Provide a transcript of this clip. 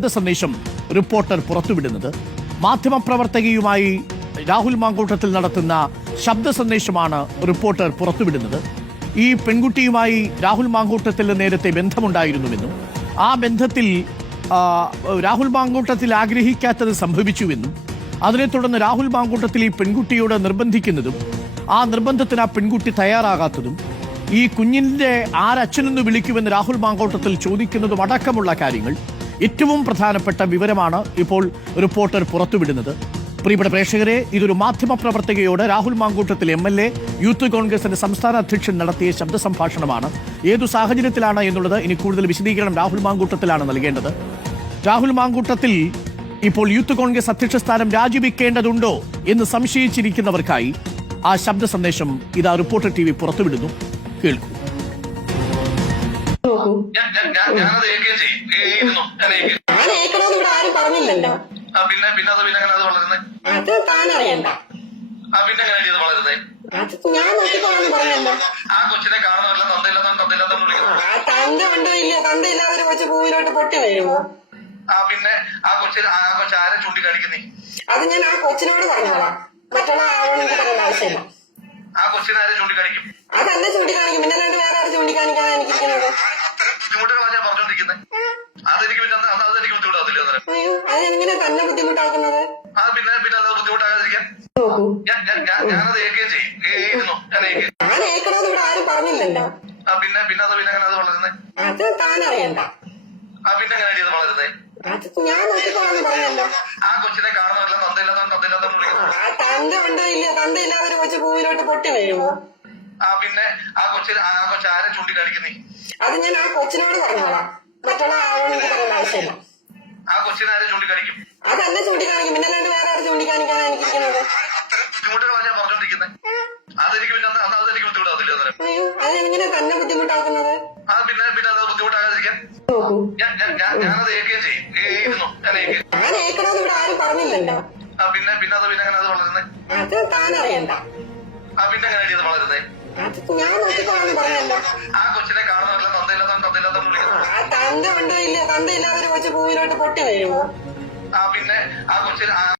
ശബ്ദ സന്ദേശം റിപ്പോർട്ടർ പുറത്തുവിടുന്നത്. മാധ്യമപ്രവർത്തകയുമായി രാഹുൽ മാങ്കൂട്ടത്തിൽ നടത്തുന്ന ശബ്ദ സന്ദേശമാണ് റിപ്പോർട്ടർ പുറത്തുവിടുന്നത്. ഈ പെൺകുട്ടിയുമായി രാഹുൽ മാങ്കൂട്ടത്തിൽ നേരത്തെ ബന്ധമുണ്ടായിരുന്നുവെന്നും ആ ബന്ധത്തിൽ രാഹുൽ മാങ്കൂട്ടത്തിൽ ആഗ്രഹിക്കാത്തത് സംഭവിച്ചുവെന്നും അതിനെ തുടർന്ന് രാഹുൽ മാങ്കൂട്ടത്തിൽ ഈ പെൺകുട്ടിയോട് നിർബന്ധിക്കുന്നതും ആ നിർബന്ധത്തിന് ആ പെൺകുട്ടി തയ്യാറാകാത്തതും ഈ കുഞ്ഞിന്റെ ആരച്ഛനെന്ന് വിളിക്കുമെന്ന് രാഹുൽ മാങ്കോട്ടത്തിൽ ചോദിക്കുന്നതും അടക്കമുള്ള കാര്യങ്ങൾ ഏറ്റവും പ്രധാനപ്പെട്ട വിവരമാണ് ഇപ്പോൾ റിപ്പോർട്ടർ പുറത്തുവിടുന്നത്. പ്രിയപ്പെട്ട പ്രേക്ഷകരെ ഇതൊരു മാധ്യമ പ്രവർത്തകയോട് Rahul Mamkootathil M L A youth കോൺഗ്രസിന്റെ സംസ്ഥാന അധ്യക്ഷൻ നടത്തിയ ശബ്ദ സംഭാഷണമാണ്. ഏതു സാഹചര്യത്തിലാണ് എന്നുള്ളത് ഇനി കൂടുതൽ വിശദീകരണം രാഹുൽ മാങ്കൂട്ടത്തിലാണ് നൽകേണ്ടത്. രാഹുൽ മാങ്കൂട്ടത്തിൽ ഇപ്പോൾ യൂത്ത് കോൺഗ്രസ് അധ്യക്ഷ സ്ഥാനം രാജിവെക്കേണ്ടതുണ്ടോ എന്ന് സംശയിച്ചിരിക്കുന്നവർക്കായി ആ ശബ്ദ സന്ദേശം ഇതാ റിപ്പോർട്ടർ ടി വി പുറത്തുവിടുന്നു. കേൾക്കൂ. പിന്നെ അത് പിന്നെ അങ്ങനെ അത് വളരുന്നത് അത് താൻ അറിയണ്ട ആ പിന്നെ ഇത് വളരുന്നത് അത് ഞാൻ നോക്കിക്കോളാന്ന് പറഞ്ഞല്ലോ ആ കൊച്ചിനെ കാണുന്നവരെല്ലാം തന്തയില്ലാത്തവൻ തന്തയില്ലാത്തവൻ വിളിക്കുന്നു ആ ഉണ്ടോ ഇല്ലാതെ കൊച്ചു പൂവിലോട്ട് പൊട്ടി വീഴുമോ ആ പിന്നെ ആ കൊച്ചി ആ കൊച്ചു ആരെ ചൂണ്ടിക്കാണിക്കുന്നേ? അത് ഞാൻ ആ കൊച്ചിനോട് പറഞ്ഞോളാം. മറ്റുള്ള ആളോട് എനിക്ക് പറയേണ്ട ആവശ്യമില്ല. ആ കൊച്ചിനെ ആരെ ചൂണ്ടിക്കാണിക്കും? അതെന്നെ ചൂണ്ടിക്കാണിക്കും. പിന്നെ വേറെ ആരും ചൂണ്ടിക്കാണിക്കാതെ എനിക്കിരിക്കുന്നത് അത്തരം ബുദ്ധിമുട്ടുകളാണ് ഞാൻ പറഞ്ഞോണ്ടിരിക്കുന്നത് അതെനിക്ക് പിന്നെ അന്ന് അതെനിക്ക് ബുദ്ധിമുട്ടാകത്തില്ല അയ്യോ അതെങ്ങനെ തന്നെ ബുദ്ധിമുട്ടാക്കുന്നത്? ആ പിന്നെ പിന്നെ അത് ബുദ്ധിമുട്ടാകാതിരിക്കാൻ? ഞാൻ- ഞാൻ- ഞാൻ- ഞാനത് ഏൽക്കുകയും ചെയ്യും. ഞാൻ ഏൽക്കും ഞാൻ ഏക്കണമെന്ന് ഇവിടെ ആരും പറഞ്ഞില്ലല്ലോ. ആ പിന്നെ പിന്നെ അത് പിന്നെ അങ്ങനെ അത് വളരുന്നത് അത് താൻ അറിയണ്ട ആ പിന്നെ എങ്ങനെയാണ് ഇത് വളരുന്നത് അത് ഞാൻ നോക്കിക്കോളാന്ന് പറഞ്ഞല്ലോ. ആ കൊച്ചിനെ കാണുന്നവരെല്ലാം തന്തയില്ലാത്തവൻ തന്തയില്ലാത്തവൻ വിളിക്കുന്നു ആ തന്റെ ഉണ്ടോ ഇല്ല തന്റെ ഇല്ലാതെ ഒരു കൊച്ചു പൂവിലോട്ട് പൊട്ടി വീഴുമോ ആ പിന്നെ ആ കൊച്ചി ആ കൊച്ചു ആരെ ചൂണ്ടിക്കാണിക്കുന്നേ? അത് ഞാൻ ആ കൊച്ചിനോട് പറഞ്ഞോളാം. മറ്റുള്ള ആളോട് എനിക്ക് ആവശ്യമില്ല. ആ കൊച്ചിനെ ആരെ ചൂണ്ടിക്കാണിക്കും? അതെന്നെ ചൂണ്ടിക്കാണിക്കും. പിന്നെ അല്ലാണ്ട് വേറെ ആരും ചൂണ്ടിക്കാണിക്കാതെ എനിക്കിരിക്കുന്നത് ബുദ്ധിമുട്ടുകളാണ് ഞാൻ പറഞ്ഞോണ്ടിരിക്കുന്നത് അതെനിക്ക് പിന്നെ അന്ന് അതെനിക്ക് ബുദ്ധിമുട്ടാകത്തില്ല അന്നേരം. അയ്യോ അതെങ്ങനെ തന്നെ ബുദ്ധിമുട്ടാക്കുന്നത്? ആ പിന്നെ പിന്നെ അത് ബുദ്ധിമുട്ടാകാതിരിക്കാൻ. ഞാൻ- ഞാൻ- ഞാനത് ഏക്കുകയും ചെയ്യും. ഇരുന്നു. ഞാൻ ഏൽക്കും ഞാൻ ഏക്കണമെന്ന് ഇവിടെ ആരും പറഞ്ഞില്ലല്ലോ. ആ പിന്നെ പിന്നെ അത് പിന്നെ അങ്ങനെ അത് വളരുന്നത് അത് ആ പിന്നെ അങ്ങനെ വളരുന്നത് അത് ഞാൻ നോക്കിക്കോളാന്ന് പറഞ്ഞല്ല. ആ കൊച്ചിനെ കാണുന്നില്ല തന്തയില്ലാത്ത തന്തയില്ലാത്ത വിളിക്കുന്നു. ആ ഉണ്ടോ ഒരു കൊച്ചു പൂവിലോട്ട് പൊട്ടി വീഴുമോ? ആ പിന്നെ ആ കൊച്ചിന്